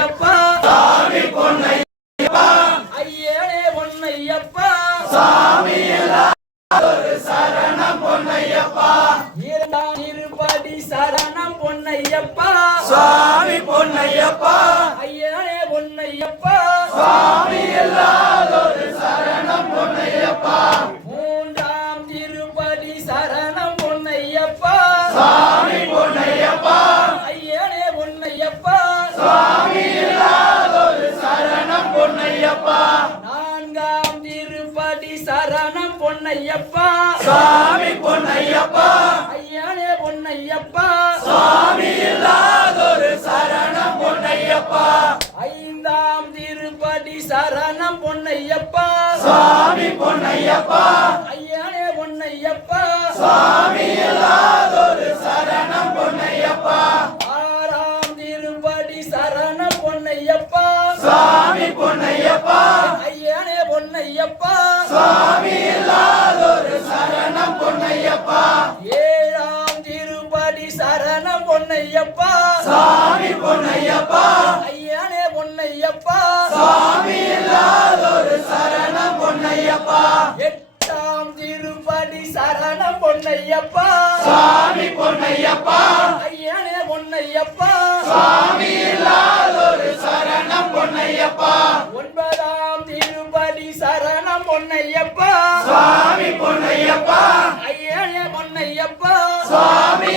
பொன்னையப்பா சாமி பொன்னையப்பா ஐயனே பொன்னையப்பா சாமி ஒரு சரணம் பொன்னையப்பா இரண்டாம் திருப்படி சரணம் பொன்னையப்பா சாமி பொன்னையப்பா ஐயனே பொன்னையப்பா சாமி ஒரு சரணம் பொன்னையப்பா மூன்றாம் திருப்படி சரணம் பொன்னையப்பா சாமி பொன்னையப்பா ஐயனே பொன்னையப்பா சாமி ஒரு சரணம் பொன்னையப்பா நான்காம் திருப்படி சரணம் பொன்னையப்பா சாமி பொன்னையப்பா ஐயனே பொன்னையப்பா சாமி ஒரு சரணம் பொன்னையப்பா ஐந்தாம் திருப்படி சரணம் பொன்னையப்பா சாமி பொன்னையப்பா ஐயனே பொன்னையப்பா சாமி ஒரு சரணம் பொன்னையப்பா ஆறாம் திருப்படி சரணம் பொன்னையப்பா சாமி பொன்னையப்பா ஐயனே பொன்னையப்பா சாமி ஒரு சரணம் பொன்னையப்பா ஏழாம் திருப்படி சரணம் பொன்னையப்பா சாமி பொன்னையப்பா ஐயனே பொன்னையப்பா சாமி ஒரு சரணம் பொன்னையப்பா எட்டாம் திருப்படி சரணம் பொன்னையப்பா சாமி பொன்னையப்பா ஐயனே பொன்னையப்பா சாமி ஒரு சரணம் பொன்னையப்பா ஒன்பதாம் திருப்படி சரணம் பொன்னையப்பா சாமி பொன்னையப்பா ஐயனே பொன்னையப்பா சாமி